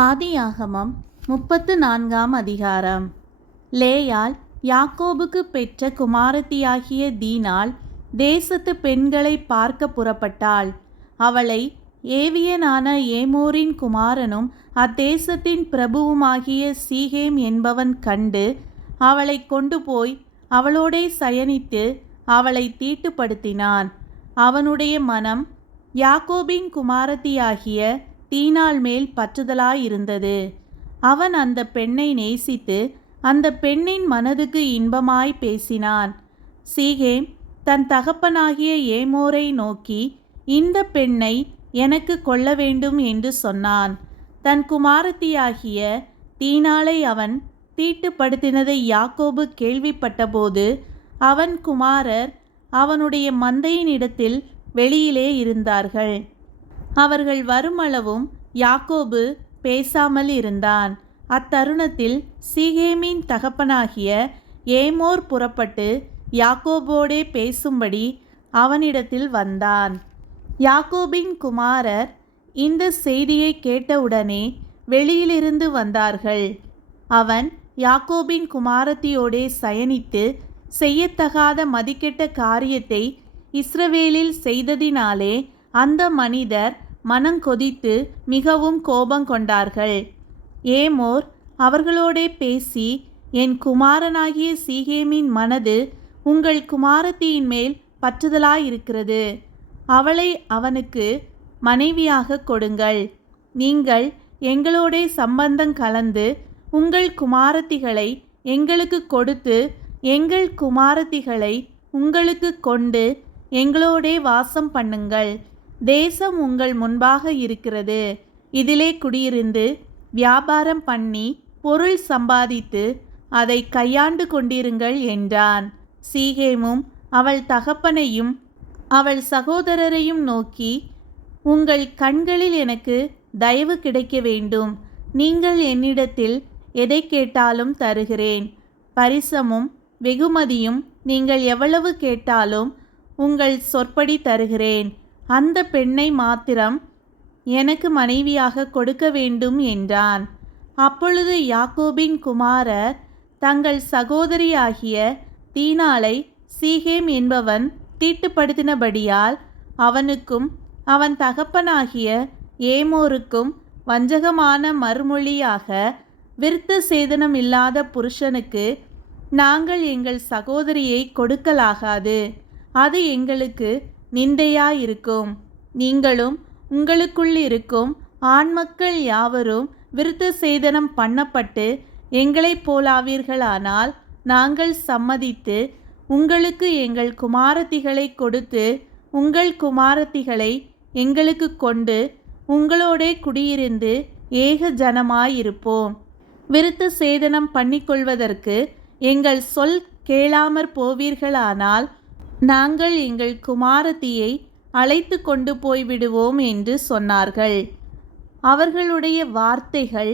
ஆதியாகமம் 34 அதிகாரம். லேயாள் யாக்கோபுக்கு பெற்ற குமாரத்தியாகிய தீனாள் தேசத்து பெண்களை பார்க்க புறப்பட்டாள். அவளை ஏவியனான ஏமோரின் குமாரனும் அத்தேசத்தின் பிரபுவுமாகிய சீகேம் என்பவன் கண்டு அவளை கொண்டு போய் அவளோடே சயனித்து அவளை தீட்டுப்படுத்தினான். அவனுடைய மனம் யாக்கோபின் குமாரத்தியாகிய தீனாள் மேல் பற்றுதலாயிருந்தது. அவன் அந்த பெண்ணை நேசித்து அந்த பெண்ணின் மனதுக்கு இன்பமாய் பேசினான். சீகேம் தன் தகப்பனாகிய ஏமோரை நோக்கி, இந்த பெண்ணை எனக்கு கொள்ள வேண்டும் என்று சொன்னான். தன் குமாரத்தியாகிய தீனாளை அவன் தீட்டுப்படுத்தினதை யாக்கோபு கேள்விப்பட்டபோது அவன் குமாரர் அவனுடைய மந்தையினிடத்தில் வெளியிலே இருந்தார்கள். அவர்கள் வருமளவும் யாக்கோபு பேசாமல் இருந்தான். அத்தருணத்தில் சீகேமின் தகப்பனாகிய ஏமோர் புறப்பட்டு யாக்கோபோடே பேசும்படி அவனிடத்தில் வந்தான். யாக்கோபின் குமாரர் இந்த செய்தியை கேட்டவுடனே வெளியிலிருந்து வந்தார்கள். அவன் யாக்கோபின் குமாரத்தியோடே சயனித்து செய்யத்தகாத மதிக்கெட்ட காரியத்தை இஸ்ரவேலில் செய்ததினாலே அந்த மனிதர் மனங்கொதித்து மிகவும் கோபங்கொண்டார்கள். ஏமோர் அவர்களோடே பேசி, என் குமாரனாகிய சீகேமின் மனது உங்கள் குமாரத்தியின் மேல் பற்றுதலாயிருக்கிறது. அவளை அவனுக்கு மனைவியாக கொடுங்கள். நீங்கள் எங்களோடே சம்பந்தம் கலந்து உங்கள் குமாரத்திகளை எங்களுக்கு கொடுத்து எங்கள் குமாரத்திகளை உங்களுக்கு கொண்டு எங்களோடே வாசம் பண்ணுங்கள். தேசம் உங்கள் முன்பாக இருக்கிறது. இதிலே குடியிருந்து வியாபாரம் பண்ணி பொருள் சம்பாதித்து அதை கையாண்டு கொண்டிருங்கள் என்றான். சீகேமும் அவள் தகப்பனையும் அவள் சகோதரரையும் நோக்கி, உங்கள் கண்களில் எனக்கு தயவு கிடைக்க வேண்டும். நீங்கள் என்னிடத்தில் எதை கேட்டாலும் தருகிறேன். பரிசமும் வெகுமதியும் நீங்கள் எவ்வளவு கேட்டாலும் உங்கள் சொற்படி தருகிறேன். அந்த பெண்ணை மாத்திரம் எனக்கு மனைவியாக கொடுக்க வேண்டும் என்றான். அப்பொழுது யாக்கோபின் குமாரர் தங்கள் சகோதரியாகிய தீனாளை சீகேம் என்பவன் தீட்டுப்படுத்தினபடியால் அவனுக்கும் அவன் தகப்பனாகிய ஏமோருக்கும் வஞ்சகமான மறுமொழியாக, விருத்த சேதனம் இல்லாத புருஷனுக்கு நாங்கள் எங்கள் சகோதரியை கொடுக்கலாகாது. அது எங்களுக்கு நிந்தையாயிருக்கும். நீங்களும் உங்களுக்குள்ளிருக்கும் ஆண்மக்கள் யாவரும் விருத்த சேதனம் பண்ணப்பட்டு எங்களைப் போலாவீர்களானால் நாங்கள் சம்மதித்து உங்களுக்கு எங்கள் குமாரத்திகளை கொடுத்து உங்கள் குமாரத்திகளை எங்களுக்கு கொண்டு உங்களோடே குடியிருந்து ஏக ஜனமாயிருப்போம். விருத்த சேதனம் பண்ணிக்கொள்வதற்கு எங்கள் சொல் கேளாமற் போவீர்களானால் நாங்கள் எங்கள் குமாரத்தியை அழைத்து கொண்டு போய்விடுவோம் என்று சொன்னார்கள். அவர்களுடைய வார்த்தைகள்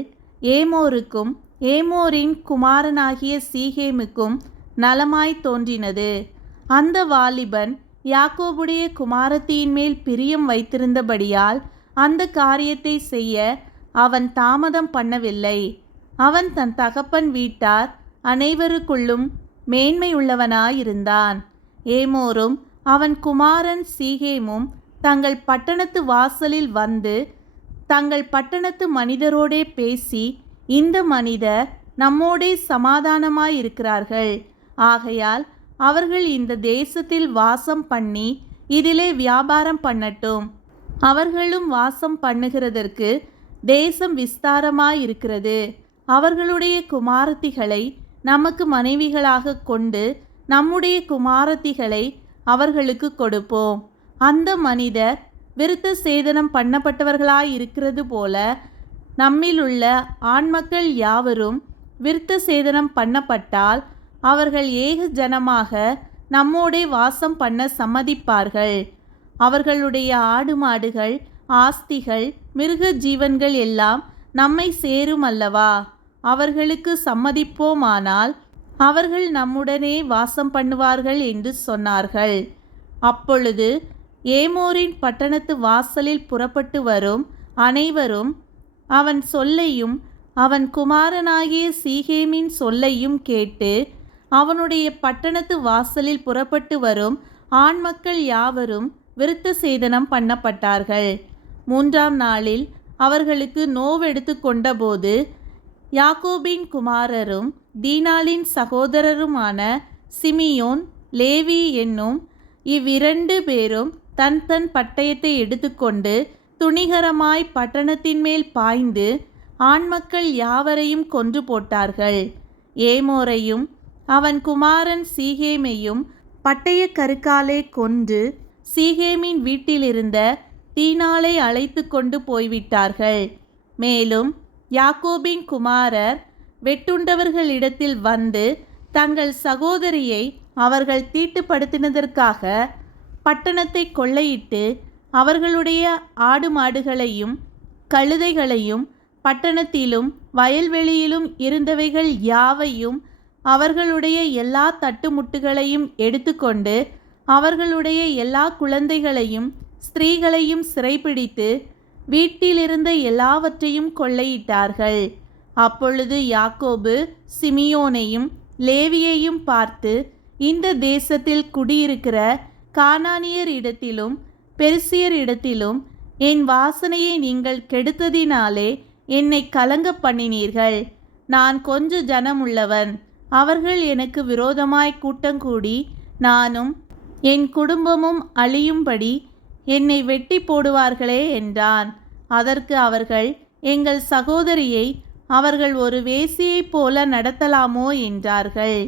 ஏமோருக்கும் ஏமோரின் குமாரனாகிய சீகேமுக்கும் நலமாய் தோன்றினது. அந்த வாலிபன் யாக்கோபுடைய குமாரத்தியின் மேல் பிரியம் வைத்திருந்தபடியால் அந்த காரியத்தை செய்ய அவன் தாமதம் பண்ணவில்லை. அவன் தன் தகப்பன் வீட்டார் அனைவருக்குள்ளும் மேன்மையுள்ளவனாயிருந்தான். ஏமோரும் அவன் குமாரன் சீகேமும் தங்கள் பட்டணத்து வாசலில் வந்து தங்கள் பட்டணத்து மனிதரோடே பேசி, இந்த மனிதர் நம்மோடே சமாதானமாயிருக்கிறார்கள். ஆகையால் அவர்கள் இந்த தேசத்தில் வாசம் பண்ணி இதிலே வியாபாரம் பண்ணட்டும். அவர்களும் வாசம் பண்ணுகிறதற்கு தேசம் விஸ்தாரமாயிருக்கிறது. அவர்களுடைய குமாரத்திகளை நமக்கு மனைவிகளாக கொண்டு நம்முடைய குமாரத்திகளை அவர்களுக்கு கொடுப்போம். அந்த மனிதர் விருத்த சேதனம் பண்ணப்பட்டவர்களாயிருக்கிறது போல நம்மிலுள்ள ஆண்மக்கள் யாவரும் விருத்த சேதனம் பண்ணப்பட்டால் அவர்கள் ஏக ஜனமாக நம்மோடே வாசம் பண்ண சம்மதிப்பார்கள். அவர்களுடைய ஆடு மாடுகள் ஆஸ்திகள் மிருக ஜீவன்கள் எல்லாம் நம்மை சேரும் அல்லவா? அவர்களுக்கு சம்மதிப்போமானால் அவர்கள் நம்முடனே வாசம் பண்ணுவார்கள் என்று சொன்னார்கள். அப்பொழுது ஏமோரின் பட்டணத்து வாசலில் புறப்பட்டு வரும் அனைவரும் அவன் சொல்லையும் அவன் குமாரனாகிய சீகேமின் சொல்லையும் கேட்டு அவனுடைய பட்டணத்து வாசலில் புறப்பட்டு வரும் ஆண் மக்கள் யாவரும் விருத்த சேதனம் பண்ணப்பட்டார்கள். 3ஆம் நாளில் அவர்களுக்கு நோவெடுத்து கொண்டபோது யாக்கோபின் குமாரரும் தீனாளின் சகோதரருமான சிமியோன் லேவி என்னும் இவ்விரண்டு பேரும் தன் தன் பட்டயத்தை எடுத்துக்கொண்டு துணிகரமாய் பட்டணத்தின் மேல் பாய்ந்து ஆண்மக்கள் யாவரையும் கொன்று போட்டார்கள். ஏமோரையும் அவன் குமாரன் சீகேமையும் பட்டய கருக்காலே கொன்று சீகேமின் வீட்டிலிருந்த தீனாளை அழைத்து கொண்டு போய்விட்டார்கள். மேலும் யாக்கோபின் குமாரர் வெட்டுண்டவர்களிடத்தில் வந்து தங்கள் சகோதரியை அவர்கள் தீட்டுப்படுத்தினதற்காக பட்டணத்தை கொள்ளையிட்டு அவர்களுடைய ஆடு மாடுகளையும் கழுதைகளையும் பட்டணத்திலும் வயல்வெளியிலும் இருந்தவைகள் யாவையும் அவர்களுடைய எல்லா தட்டுமுட்டுகளையும் எடுத்துக்கொண்டு அவர்களுடைய எல்லா குழந்தைகளையும் ஸ்திரீகளையும் சிறைப்பிடித்து வீட்டிலிருந்த எல்லாவற்றையும் கொள்ளையிட்டார்கள். அப்பொழுது யாக்கோபு சிமியோனையும் லேவியையும் பார்த்து, இந்த தேசத்தில் குடியிருக்கிற கானானியர் இடத்திலும் பெரிசியர் இடத்திலும் என் வாசனையை நீங்கள் கெடுத்ததினாலே என்னை கலங்க பண்ணினீர்கள். நான் கொஞ்ச ஜனமுள்ளவன், அவர்கள் எனக்கு விரோதமாய் கூட்டங்கூடி நானும் என் குடும்பமும் அழியும்படி என்னை வெட்டி போடுவார்களே என்றான். அதற்கு அவர்கள், எங்கள் சகோதரியை அவர்கள் ஒரு வேசியைப் போல நடத்தலாமோ என்றார்கள்.